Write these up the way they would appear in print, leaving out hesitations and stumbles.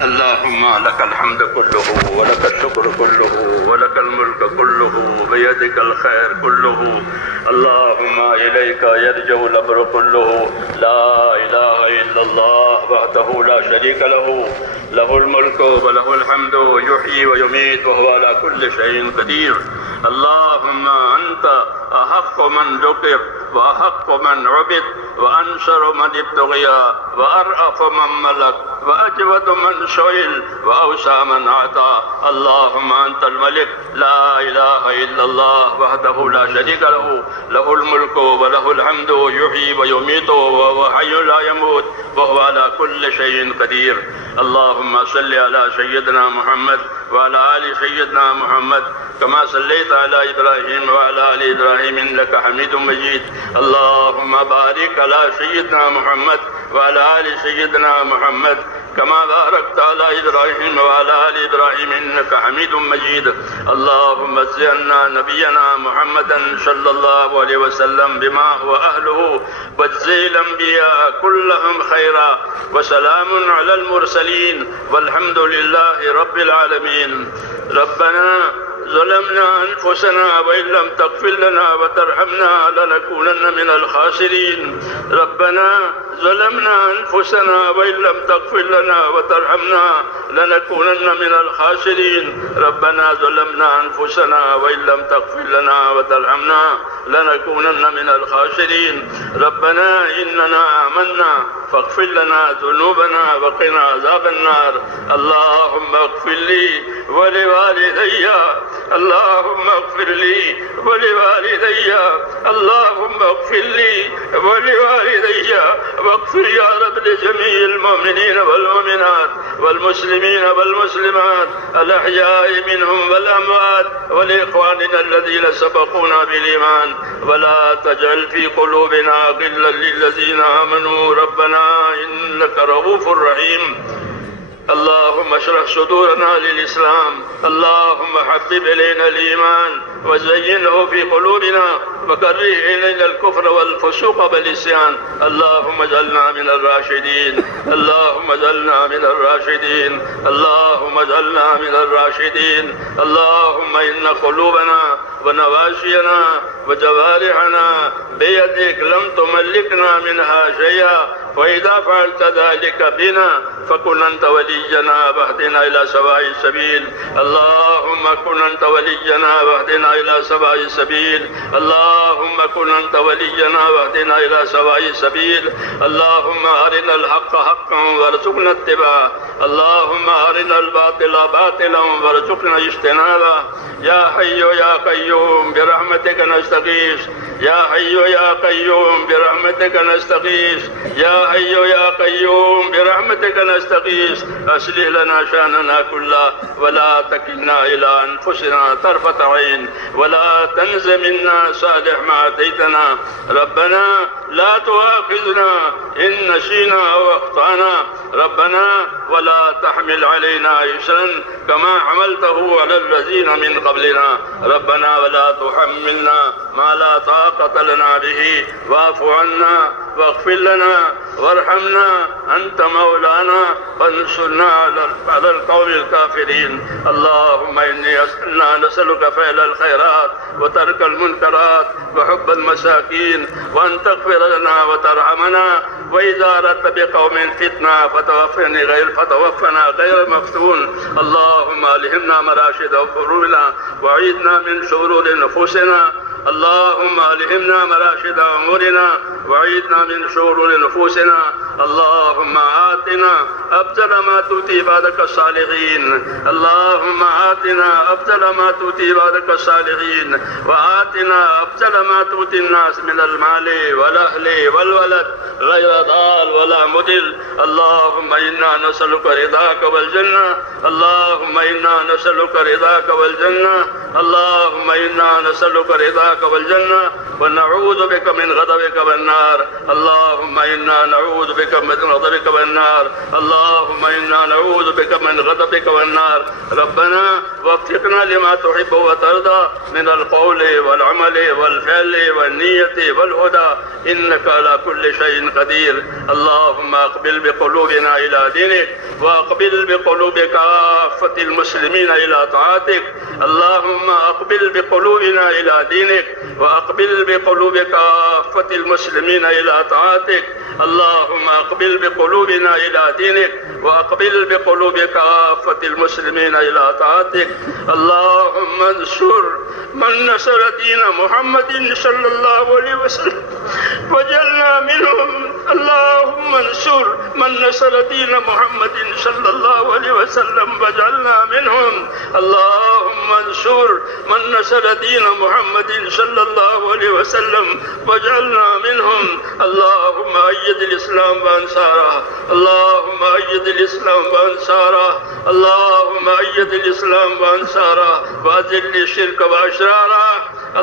اللهم لك الحمد كله ولك الشكر كله ولك الملك كله بيدك الخير كله. اللهم إليك يرجع الأمر كله. لا إله إلا الله وحده لا شريك له، له الملك وله الحمد يحيي ويميت وهو على كل شيء قدير. اللهم أنت أحق من ذكر وأحق من عبد وأنصر من ابتغي وأرأف من ملك وأجود من سئل وأوسع من أعطى. اللهم أنت الملك لا إله إلا الله وحده لا شريك له، له الملك وله الحمد يحيي ويميت وهو حي لا يموت وهو على كل شيء قدير. اللهم صل على سيدنا محمد وعلى آل سيدنا محمد كما صليت على إبراهيم وعلى آل إبراهيم إنك حميد مجيد. اللهم بارك على سيدنا محمد وعلى آل سيدنا محمد كما باركت على إبراهيم وعلى آل إبراهيم إنك حميد مجيد. اللهم زينا نبينا محمدا صلى الله عليه وسلم بما هو أهله، واجزي الأنبياء كلهم خيرا، وسلام على المرسلين والحمد لله رب العالمين. ربنا ظلمنا أنفسنا وإن لم تغفر لنا وترحمنا لنكونن من الخاسرين. ربنا ظلمنا أنفسنا وإن لم تغفر لنا وترحمنا لنكونن من الخاسرين. ربنا ظلمنا أنفسنا وإن لم تغفر لنا وترحمنا لنكونن من الخاسرين. ربنا إننا آمنا فاغفر لنا ذنوبنا وقنا عذاب النار. اللهم اغفر لي ولوالدي، اللهم اغفر لي ولوالدي، اللهم اغفر لي ولوالدي، واغفر يا رب لجميع المؤمنين والمؤمنات والمسلمين والمسلمات الأحياء منهم والأموات، ولإخواننا الذين سبقونا بالإيمان، ولا تجعل في قلوبنا غلا للذين آمنوا ربنا إنك رؤوف رحيم. اللهم اشرح صدورنا للإسلام، اللهم حبب إلينا الإيمان وزينه في قلوبنا وكره إلينا الكفر والفسوق والعصيان. اللهم اجعلنا من الراشدين، اللهم اجعلنا من الراشدين، اللهم اجعلنا من الراشدين. اللهم إن قلوبنا ونواشينا وجوارحنا بيدك لم تملكنا منها شيئا، وإذا فعلت ذلك بنا فكن أنت ولينا واهدنا إلى سواء السبيل. اللهم كن أنت ولينا واهدنا إلى سواء السبيل. اللهم كن أنت ولينا واهدنا إلى سواء السبيل. اللهم أرنا الحق حقا وارزقنا اتباعه، اللهم أرنا الباطل باطلا وارزقنا اجتنابه. يا حي يا قيوم برحمتك نستغيث، يا حي يا قيوم برحمتك نستغيث، يا حي يا قيوم برحمتك نستغيث. أصلح لنا شأننا كله ولا تكلنا إلى أنفسنا طرفة عين، ولا تنز منا صالح ما أتيتنا. ربنا لا تؤاخذنا إن نسينا أو أخطأنا، ربنا ولا تحمل علينا إصرا كما حملته على الذين من قبلنا. ربنا ولا تحملنا ما لا طاقة لنا به، واعف عنا واغفر لنا وارحمنا، أنت مولانا فانصرنا على القوم الكافرين. اللهم إنا نسألك فعل الخيرات وترك المنكرات وحب المساكين، وأن تغفر لنا وترحمنا، وإذا أردت بقوم فتنة فتوفنا غير مفتون. اللهم ألهمنا مراشد قلوبنا وعيدنا من شرور نفوسنا. اللهم ألهمنا مراشد أمورنا وعيدنا من شرور نفوسنا. اللهم آتنا أفضل ما تؤتي عبادك الصالحين، اللهم آتنا أفضل ما تؤتي عبادك الصالحين، وآتنا أفضل ما تؤتي الناس من المال والأهل والولد غير ضال ولا مضل. اللهم إنا نسألك رضاك والجنة، اللهم إنا نسألك رضاك والجنة، اللهم إنا نسألك رضاك والجنة، ونعوذ بك من غضبك والنار. اللهم إنا نعوذ بك من غضبك والنار. اللهم إنا نعوذ بك من غضبك والنار. ربنا وفقنا لما تحب وترضى من القول والعمل والفعل والنية والهدى إنك على كل شيء قدير. اللهم أقبل بقلوبنا إلى دينك وأقبل بقلوب كافة المسلمين إلى طاعتك. اللهم أقبل بقلوبنا إلى دينك وأقبل بقلوب كافة المسلمين إلى طاعتك. اللهم أقبل بقلوبنا إلى دينك وأقبل بقلوب كافة المسلمين إلى طاعتك. اللهم انصر من نصر دين محمد صلى الله عليه وسلم وجعلنا منهم. اللهم انصر من نصر دين محمد صلى الله عليه وسلم وجعلنا منهم. اللهم انصر من نصر دين محمد صلى الله عليه وسلم وجعلنا منهم. اللهم أيد الإسلام وأنصاره. اللهم أيد الإسلام وأنصاره. اللهم أيد الإسلام وأنصاره وأذل الشرك وأشراره.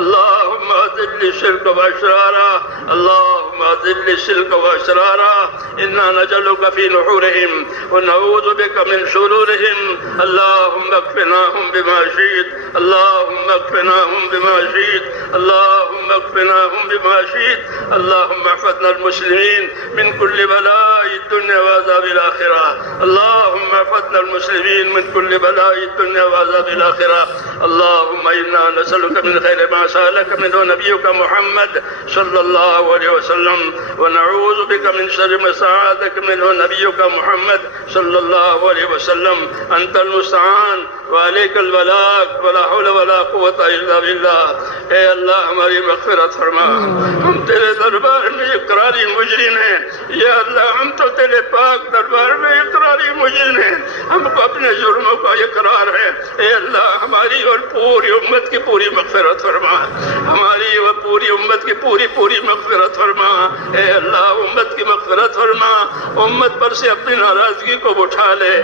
اللهم أذل الشرك وأشراره. اللهم أذل الشرك وأشراره. إنا نجعلك في نحورهم ونعوذ بك من شرورهم. اللهم اكفناهم بما شئت. اللهم اكفناهم بما شئت. اللهم اكفناهم بما شئت. اللهم احفظنا المسلمين من كل بلاء الدنيا وعذاب الآخرة. اللهم احفظنا المسلمين من كل بلاء الدنيا وعذاب الآخرة. اللهم إنا نسألك من خير ما سألك منه نبيك محمد صلى الله عليه وسلم ونعوذ بك من شر ما استعاذك منه نبيك محمد صلى الله عليه وسلم. أنت المستعان وعليك البلاغ ولا حول ولا قوة إلا بالله. اے اللہ ہماری مغفرت فرما. ہم تیرے دربار میں اقراری مجرم ہیں. یا اللہ ہم تو تیرے پاک دربار میں اقراری مجرم ہیں. ہم کو اپنے جرموں کا اقرار ہے. اے اللہ ہماری اور پوری امت کی پوری مغفرت فرما. ہماری اور پوری امت کی پوری مغفرت فرما. اے اللہ امت کی مغفرت فرما. امت پر سے اپنی ناراضگی کو اٹھا لے.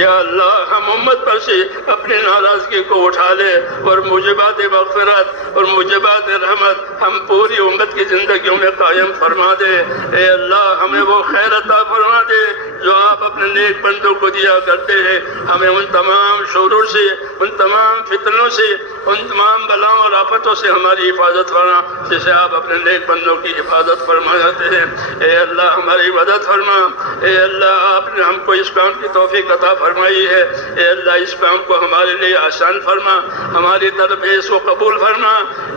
یا اللہ ہم امت پر سے اپنی ناراضگی کو اٹھا لے اور موجبات مغفرت اور موجبات رحمت ہم پوری امت کی زندگیوں میں قائم فرما دے. اے اللہ ہمیں وہ خیر عطا فرما دے جو آپ اپنے نیک بندوں کو دیا کرتے ہیں. ہمیں ان تمام شرور سے, ان تمام فتنوں سے, ان تمام بلاؤں اور آفتوں سے ہماری حفاظت فرما جسے آپ اپنے نیک بندوں کی حفاظت فرما جاتے ہیں. اے اللہ ہماری مدد فرما. اے اللہ آپ نے ہم کو اس کام کی توفیق عطا فرمائی ہے. اے اللہ اس کام کو ہمارے لیے آسان فرما. ہماری طرف اس کو قبول فرما.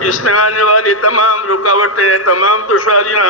اس میں آنے والی تمام رکاوٹیں, تمام دشواریاں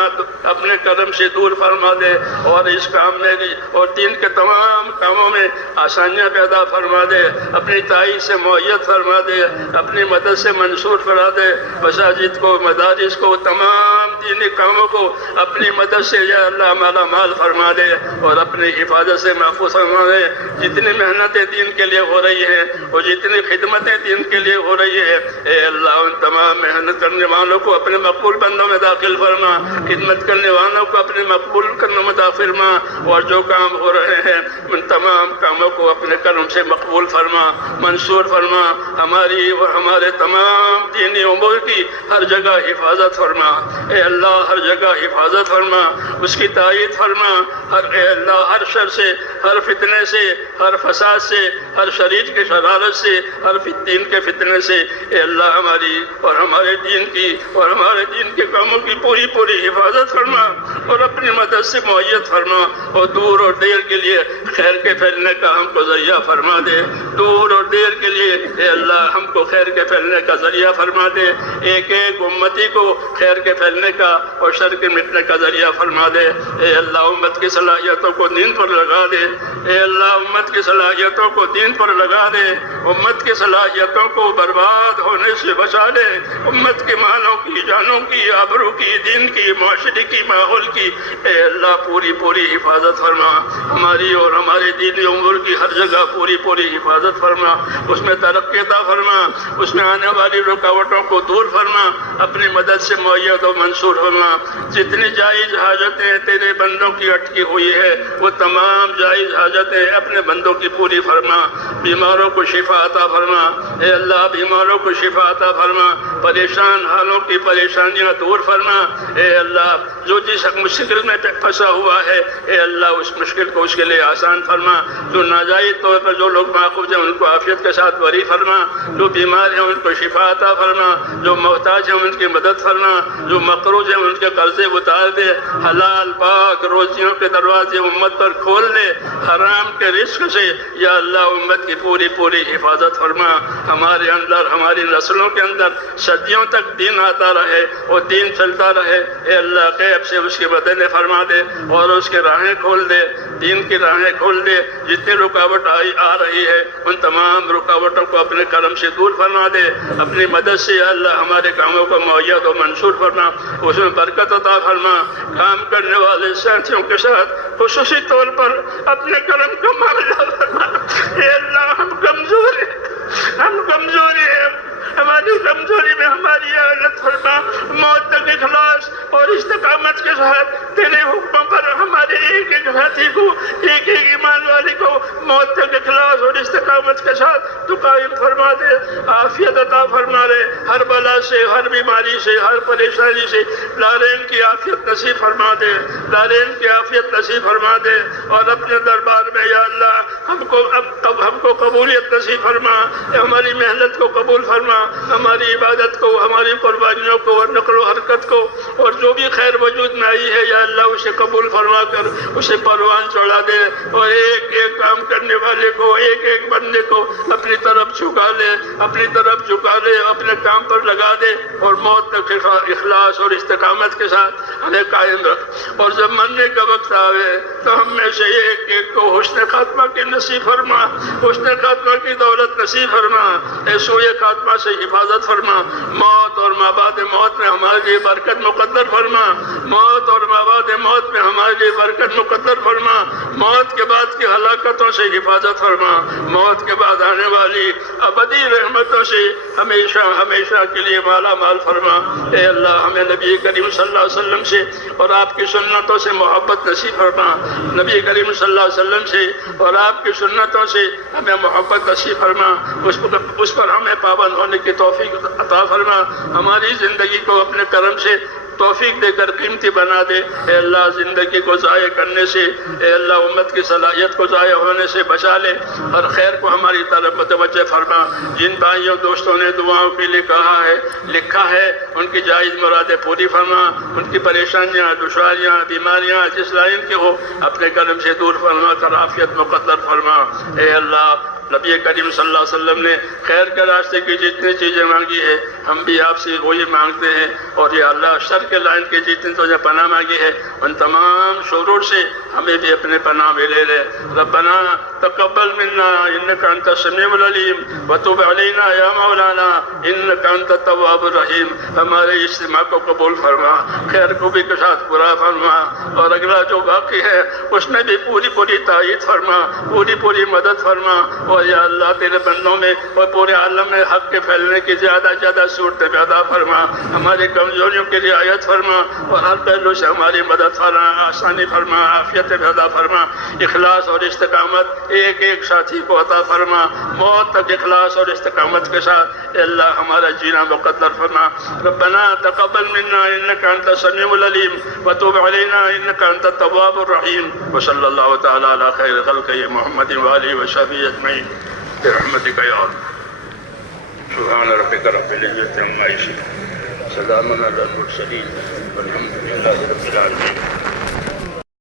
اپنے کرم سے دور فرما دے اور اس کام میں اور دین کے تمام کاموں میں آسانیاں پیدا فرما دے. اپنی تائید سے معیت فرما دے. اپنی مدد سے منصور فرما دے. مساجد کو, مدارس کو, تمام دینی کاموں کو اپنی مدد سے یا اللہ مالا مال فرما دے اور اپنی حفاظت سے محفوظ فرما دے. جتنی محنتیں دین کے لیے ہو رہی ہیں اور جتنی خدمتیں دین کے لیے ہو رہی ہے, اے اللہ ان تمام محنت کرنے والوں کو اپنے مقبول بندوں میں داخل فرما. خدمت کرنے والوں کو اپنے مقبول کرنے میں داخل فرما. اور جو کام ہو رہے ہیں ان تمام کاموں کو اپنے کرم سے مقبول فرما, منصور فرما. ہماری اور ہمارے تمام دینی امور کی ہر جگہ حفاظت فرما. اے اللہ ہر جگہ حفاظت فرما, اس کی تائید فرما. اے اللہ ہر شر سے, ہر فتنے سے, ہر فساد سے, ہر شریر کی شرارت سے, ہر دین کے فتنے سے اے اللہ ہماری اور ہمارے دین کی اور ہمارے دین کے کاموں کی پوری حفاظت فرما اور اپنی مدد سے معیت فرما. اور دور اور دیر کے لیے خیر کے پھیلنے کا ہم کو ذریعہ فرما دے. دور اور دیر کے لیے اے اللہ ہم کو خیر کے پھیلنے کا ذریعہ فرما دے. ایک ایک امتی کو خیر کے پھیلنے کا اور شر کے مٹنے کا ذریعہ فرما دے. اے اللہ امت کی صلاحیتوں کو دین پر لگا دے. اے اللہ امت کی صلاحیتوں کو دین پر لگا دے. امت کی صلاحیتوں کو برباد ہونے سے بچا لے. امت کے مالوں کی, جانوں کی, آبرو کی, دین کی, معاشرے کی, ماحول کی اے اللہ پوری حفاظت فرما. ہماری اور ہمارے دینی امور کی ہر جگہ پوری حفاظت فرما. اس میں ترقی عطا فرما. اس میں آنے والی رکاوٹوں کو دور فرما. اپنی مدد سے معید و منصور فرما. جتنی جائز حاجتیں تیرے بندوں کی اٹکی ہوئی ہے وہ تمام جائز حاجتیں اپنے بندوں کی پوری فرما. بیماروں کو شفا عطا فرما، اے اللہ بیماروں کو شفا عطا فرما، پریشان حالوں کی پریشانیاں دور فرما، اے اللہ جو جس مشکل میں پھنسا ہوا ہے اے اللہ اس مشکل کو اس کے لیے آسان فرما، جو ناجائز طور پر جو لوگ ماخوذ ہیں ان کو عافیت کے ساتھ بری فرما، جو بیمار ہیں ان کو شفا عطا فرما، جو محتاج ہیں ان کی مدد فرما، جو مقروض ہیں ان کے قرضے اتار دے، حلال پاک روزیوں کے دروازے امت پر کھول دے، حرام کے رزق سے یا اللہ امت کی پوری پوری حفاظت فرما، ہمارے اندر ہماری نسلوں کے اندر صدیوں تک دین آتا رہے اور دین چلتا رہے، اے اللہ غیب سے اس کی مدد فرما دے اور اس کے راہیں کھول دے، دین کی راہیں کھول دے، جتنی رکاوٹ آ رہی ہے ان تمام رکاوٹوں کو اپنے کرم سے دور فرما دے، اپنی مدد سے یا اللہ ہمارے کاموں کو مؤید و منصور فرما، اس میں برکت عطا فرما، کام کرنے والے ساتھیوں کے ساتھ خصوصی طور پر اپنے کرم کا معاملہ فرما، اے اللہ ہم کمزور ہیں، ہماری کمزوری میں ہماری عادت فرما، موت تک اخلاص اور استقامت کے ساتھ تیرے حکموں پر ہمارے ایک ایک ساتھی کو ایک ایک ایمان والے کو موت تک اخلاص اور استقامت کے ساتھ تو قائم فرما دے، عافیت عطا فرما دے، ہر بلا سے ہر بیماری سے ہر پریشانی سے دارین کی عافیت نصیب فرما دے، دارین کی عافیت نصیب فرما دے، اور اپنے دربار میں یا اللہ ہم کو قبولیت نصیب فرما، ہماری محنت کو قبول فرما، ہماری عبادت کو، ہماری قربانیوں کو اور نقل و حرکت کو، اور جو بھی خیر وجود میں آئی ہے یا اللہ اسے قبول فرما کر اسے پروان چڑھا دے، اور ایک ایک کام کرنے والے کو ایک ایک بندے کو اپنی طرف جھکا لے، اپنی طرف جھکا لے، اپنے کام پر لگا دے، اور موت تک اخلاص اور استقامت کے ساتھ ہمیں قائم رکھ، اور جب مرنے کا وقت آوے تو ہم میں سے ایک ایک کو حسن خاتمہ کی نصیب فرما، حسن خاتمہ کی دولت نصیب فرما، اے سوئے خاتمہ سے حفاظت فرما، موت اور مابعد موت میں ہمارے لیے برکت مقدر فرما، موت اور مابعد موت میں ہمارے لیے برکت مقدر فرما، موت کے بعد کی ہلاکتوں سے حفاظت فرما، موت کے بعد آنے والی ابدی رحمتوں سے ہمیشہ ہمیشہ کے لیے مالا مال فرما، اے اللہ ہمیں نبی کریم صلی اللہ علیہ وسلم سے اور آپ کی سنتوں سے محبت نصیب فرما، نبی کریم صلی اللہ علیہ وسلم سے اور آپ کی سنتوں سے ہمیں محبت نصیب فرما، اس پر ہمیں پابند ہونے کی توفیق عطا فرما، ہماری زندگی کو اپنے کرم سے توفیق دے کر قیمتی بنا دے، اے اللہ زندگی کو ضائع کرنے سے، اے اللہ امت کی صلاحیت کو ضائع ہونے سے بچا لے، ہر خیر کو ہماری طرف متوجہ فرما، جن بھائیوں دوستوں نے دعاؤں کے لیے کہا ہے لکھا ہے ان کی جائز مرادیں پوری فرما، ان کی پریشانیاں دشواریاں بیماریاں جس لائن کی ہو اپنے کرم سے دور فرما کر عافیت مقدر فرما، اے اللہ نبی کریم صلی اللہ علیہ وسلم نے خیر کے راستے کی جتنی چیزیں مانگی ہے ہم بھی آپ سے وہی مانگتے ہیں، اور یا اللہ شر کے لائن کی جتنی تو پناہ مانگی ہے ان تمام شرور سے ہمیں بھی اپنے پناہ میں لے لے، ربنا تقبل منا انک انت السمیع العلیم وتب علینا یا مولانا انک انت التواب الرحیم، ہمارے اجتماع کو قبول فرما، خیر خوبی کے ساتھ پورا فرما، اور اگلا جو باقی ہے اس میں بھی پوری پوری تائید فرما، پوری پوری مدد فرما، اور یا اللہ تیرے بندوں میں اور پورے عالم میں حق کے پھیلنے کی زیادہ زیادہ صورتیں پیدا فرما، ہماری کمزوریوں کی رعایت فرما، اور ہر پہلو سے ہماری مدد فرما، آسانی فرما، عافیت پیدا فرما، اخلاص اور استقامت ایک ایک ساتھی کو عطا فرما، موت تک اخلاص اور استقامت کے ساتھ اے اللہ ہمارا جینا مقدر فرما، ربنا تقبل منا انک انت السمیع العلیم وتب علینا انک انت التواب الرحیم، وصلی اللہ تعالی علی خیر خلقہ محمد وآلہ وصحبہ اجمعین برحمتک یا اللہ، سبحان ربک رب العزة عما یصفون، سلام علی المرسلین والحمد للہ رب العالمین۔